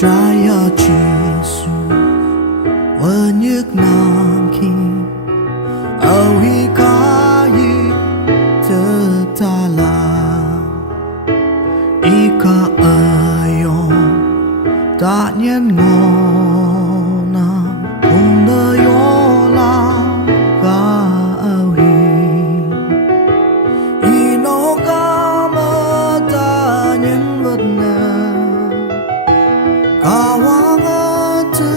Jaiyah Jesu Nyiknang Awi kayi tetalang Ika ayong ta nhân ngona cùng nơi yola ga awi ino kama ta nhân vật na kawang tu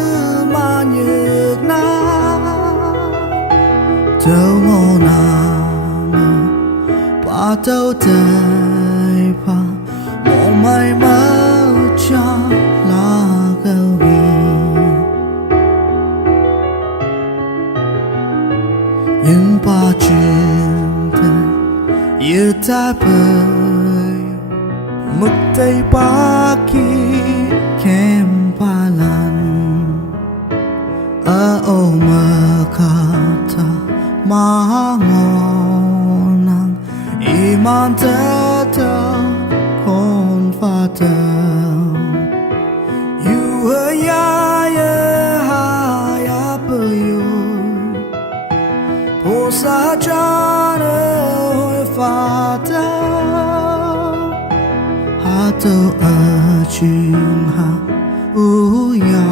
ma nhược na châu ngona ba châu tây pa mong mai mơ cha những ba chuyện thân yêu ta bơi mức tay ba kỳ kem ba lần ở ô mơ kata ma ngon nang iman ta ta con pha ta you ya ya bơi sa cha nơi pha ta ha tơ ở chim ha u ya